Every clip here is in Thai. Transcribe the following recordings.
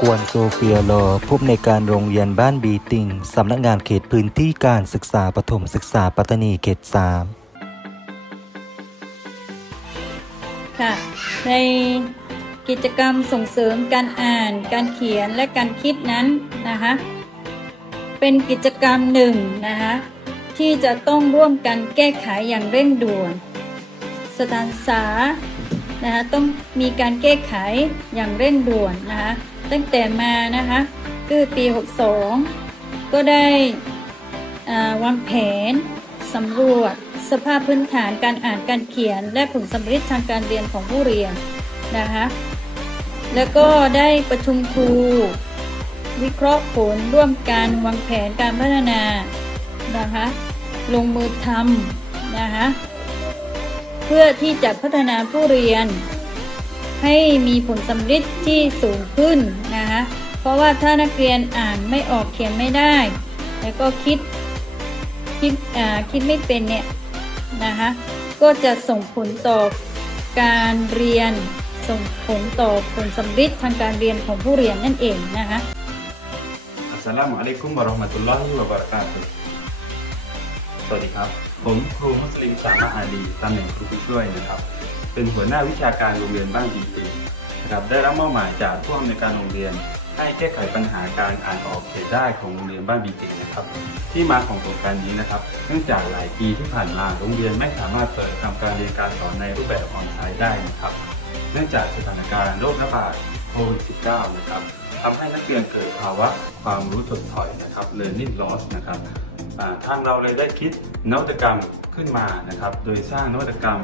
กวนโซเฟียโลผู้อำนวยการโรงเรียนบ้านบีติงสำนักงานเขตพื้นที่การศึกษาปฐมศึกษาปัตตานีเขต3ค่ะ ในกิจกรรมส่งเสริมการอ่าน การเขียนและการคิดนั้นนะคะเป็นกิจกรรมหนึ่งนะคะที่จะต้องร่วมกันแก้ไขอย่างเร่งด่วน สถานศึกษา นะคะต้องมีการแก้ไขอย่างเร่งด่วนนะคะตั้งแต่มานะคะคือปี 62 ก็ได้วางแผนสำรวจ สภาพพื้นฐานการอ่านการเขียน และผลสำเร็จทางการเรียนของผู้เรียนนะคะแล้วก็ได้ประชุมครู วิเคราะห์ผลร่วมกันวางแผนการพัฒนานะคะลงมือทำนะคะ พื่อที่จะพัฒนาผู้เรียน ให้มีผลสำเร็จที่สูงขึ้นนะคะเพราะว่าถ้านักเรียนอ่านไม่ออกเขียนไม่ได้ แล้วก็คิดคิดอ่าคิดไม่เป็นเนี่ยนะคะก็จะส่งผลต่อการเรียนส่งผลต่อผลสำเร็จทางการเรียนของผู้เรียนนั่นเองนะคะ Assalamualaikum warahmatullahi wabarakatuh สวัสดีครับ ผมครูมุสลิมสามารถอาลีตำแหน่งครูผู้ช่วยนะครับ เป็นหัวหน้าวิชาการโรงเรียนบ้านดีตีนะครับได้รับมอบหมายจากผู้อำนวยการโรงเรียน ให้แก้ไขปัญหาการอ่านออกเขียนได้ของโรงเรียนบ้านบีตีนะครับ ที่มาของโครงการนี้นะครับ เนื่องจากหลายปีที่ผ่านมาโรงเรียนไม่สามารถเปิดทำการเรียนการสอนในรูปแบบออนไลน์ได้นะครับ เนื่องจากสถานการณ์โรคระบาดโควิด -19 นะครับทำให้นักเรียนเกิดภาวะความรู้ถดถอยนะครับ learning loss นะครับ ทางเราเลยได้คิดนวัตกรรมขึ้นมานะครับ โดยสร้างนวัตกรรม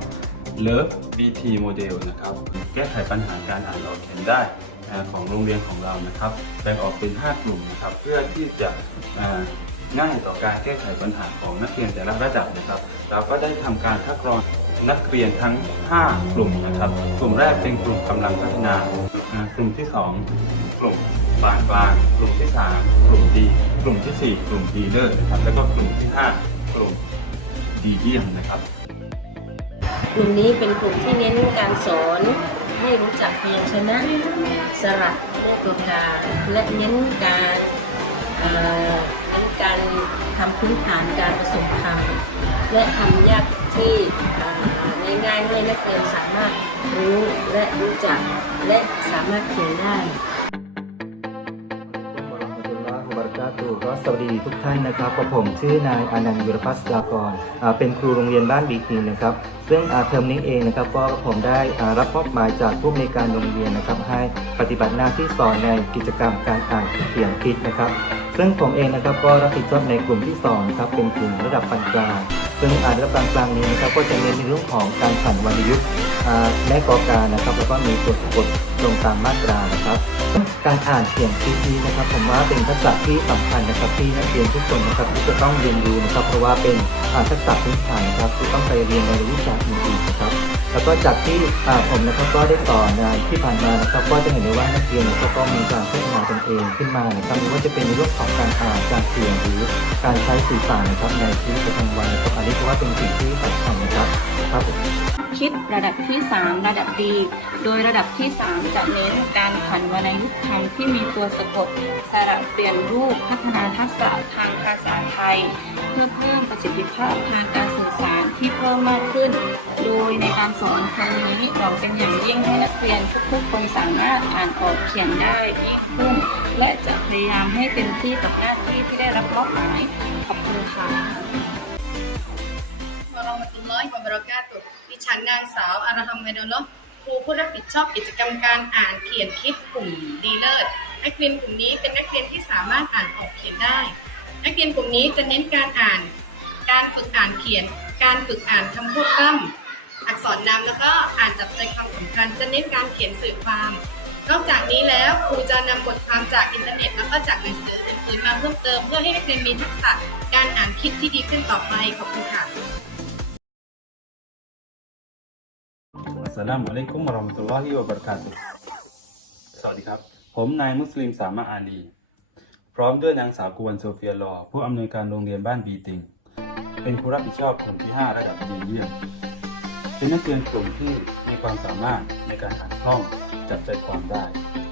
Love BT Model นะครับ แก้ไขปัญหาการอ่านออกเขียนได้ของโรงเรียนของเรานะครับแบ่งออกเป็น 5 กลุ่มนะครับ เพื่อที่จะง่ายต่อการแก้ไขปัญหาของนักเรียนแต่ละระดับนะครับ เราก็ได้ทำการคัดกรองนักเรียนทั้ง 5 กลุ่มนะครับ กลุ่มแรกเป็นกลุ่มกำลังพัฒนาอ่ากลุ่มที่ 2 กลุ่มปานกลาง กลุ่มที่3 กลุ่มดีกลุ่มทีสี่ 4 กลุ่มดีเลิศนะครับแล้วก็กลุ่มที่ 5 กลุ่มดีเยี่ยมนะครับ กลุ่มนี้เป็นกลุ่มที่เน้นการสอนให้รู้จักเพยัญชนะสระเรื่องตัวการและเน้นการเอ่อเน้นการทำพื้นฐานการผสมคำและคำยากที่ง่ายๆให้นักเรียนสามารถรู้และรู้จักและสามารถเขียนได้ ก็สวัสดีทุกท่านนะครับกับผมชื่อนายอนันต์ยุรพัฒน์ลากรอ่าเป็นครูโรงเรียนบ้านบีทีนะครับ ซึ่งเทอมนี้เองนะครับก็ผมได้รับมอบหมายจากผู้ในการโรงเรียนนะครับ ให้ปฏิบัติหน้าที่สอนในกิจกรรมการอ่านเขียนคิดนะครับ ซึ่งผมเองนะครับก็รับผิดชอบในกลุ่มที่สองนะครับเป็นกลุ่มระดับปานกลางซึ่งอ่านระดับปานกลางนี้นะครับก็จะเน้นในเรื่องของการผันวรรณยุกต์แม่กอการนะครับ แล้วก็มีตัวสะกดลงตามมาตรานะครับการอ่านเขียนคิดนี้นะครับผมว่าเป็นทักษะที่สำคัญนะครับที่นักเรียนทุกคนนะครับที่จะต้องเรียนรู้นะครับ เพราะว่าเป็นทักษะพื้นฐานนะครับที่ต้องไปเรียนในวิชาอื่นๆนะครับ แล้วก็จากที่ผมนะครับก็ได้สอนงานที่ผ่านมานะครับก็จะเห็นได้ว่านักเรียนนะครับก็มีการพัฒนาตนเองขึ้นมานะครับไม่ว่าจะเป็นในเรื่องของการอ่านการเขียนหรือการใช้สื่อสารนะครับในชีวิตประจำวันนะครับอันนี้ถือว่าเป็นสิ่งที่สำคัญนะครับครับผมคิดระดับที่ 3 ระดับดี โดยระดับที่ 3 จะเน้นการผันวรรณยุกต์คำที่มีตัวสะกดสระเปลี่ยนรูปพัฒนาทักษะทางภาษาไทย เพื่อเพิ่มประสิทธิภาพทางการสื่อสาร พิ่มมากขึ้น โดยในการสอนครั้งนี้เราเป็นอย่างยิ่งให้นักเรียนทุกๆคนสามารถอ่านออกเขียนได้ดีขึ้น และจะพยายามให้เต็มที่กับหน้าที่ที่ได้รับมอบหมายขอบคุณค่ะวะเรามะตุลลอฮิวบรากาตุดิฉันนางสาวอารฮัมเมดลลอฮ์ครูผู้รับผิดชอบกิจกรรมการอ่านเขียนคิดกลุ่มดีเลิศนักเรียนกลุ่มนี้เป็นนักเรียนที่สามารถอ่านออกเขียนได้ นักเรียนกลุ่มนี้จะเน้นการอ่าน การฝึกอ่านเขียน การฝึกอ่านคำพูดร่ำอักษรนำแล้วก็อ่านจับใจความสำคัญจะเน้นการเขียนสื่อความ นอกจากนี้แล้วครูจะนำบทความจากอินเทอร์เน็ต แล้วก็จากหนังสืออื่นๆมาเพิ่มเติมเพื่อให้นักเรียนมีทักษะการอ่านคิดที่ดีขึ้นต่อไปขอบคุณค่ะอัสสลามุอะลัยกุมวะเราะมะตุลลอฮิวะบะเราะกาตุฮ์สวัสดีครับ ผมนายมุสลิมสามารถอาลี พร้อมด้วยนางสาวกวนโซเฟียลอ ผู้อำนวยการโรงเรียนบ้านบีติง เป็นครูรับผิดชอบกลุ่มที่ 5 ระดับดีเยี่ยมเป็นนักเรียนกลุ่มที่มีความสามารถในการอ่านคล่องจับใจความได้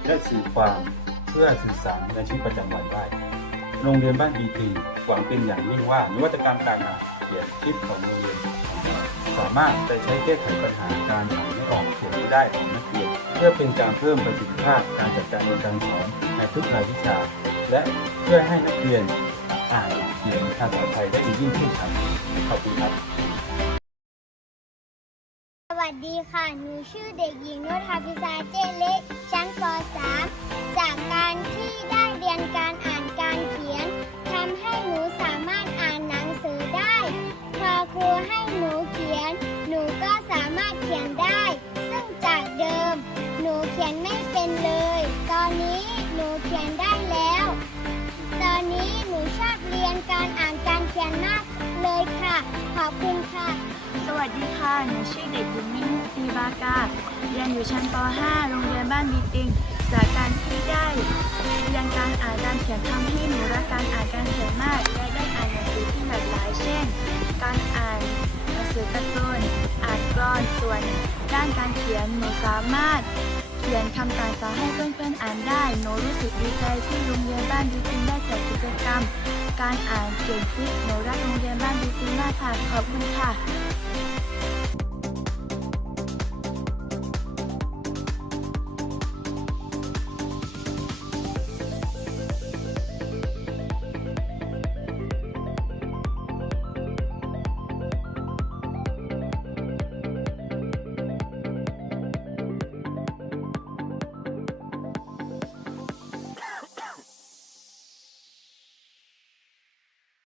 และสื่อความเพื่อสื่อสารในชีวิตประจำวันได้ โรงเรียนบ้านบีทีหวังเป็นอย่างยิ่งว่านวัตกรรมการอ่านเขียนคลิปของโรงเรียนสามารถไปใช้แก้ไขปัญหาการอ่านไม่ออกเขียนไม่ได้ของนักเรียนเพื่อเป็นการเพิ่มประสิทธิภาพการจัดการเรียนการสอนในทุกรายวิชา และเพื่อให้นักเรียน อ่านเขียนภาษาไทยได้ดียิ่งขึ้นครับ ขอบคุณครับ สวัสดีค่ะ หนูชื่อเด็กหญิงนวทาพิซาเจเล็ก ชั้นป .3 จากการที่ได้เรียนการอ่านการเขียนทำให้หนูสามารถอ่านหนังสือได้พอครูให้หนูเขียน หนูก็สามารถเขียนได้ ซึ่งจากเดิม หนูเขียนไม่เป็นเลย ตอนนี้หนูเขียนได้แล้ว หนูชอบเรียนการอ่านการเขียนมากเลยค่ะ ขอบคุณค่ะ สวัสดีค่ะ หนูชื่อเด็กหญิงมิมุตีบากา เรียนอยู่ชั้นป .5 โรงเรียนบ้านบีติง จากการที่ได้เรียนการอ่านการเขียนทำให้หนูรักการอ่านการเขียนมาก และได้อ่านหนังสือที่หลากหลาย เช่น การอ่านหนังสือการ์ตูนอ่านกลอนส่วนด้านการเขียนหนูสามารถ เขียนคำต่าสาให้เพื่อนๆอ่านได้หนูรู้สึกดีใจที่โรงเรียนบ้านดีซิงได้จัดกิจกรรม การอ่านเขียนคลิปหนูรักโรงเรียนบ้านดีซิงมากค่ะขอบคุณค่ะ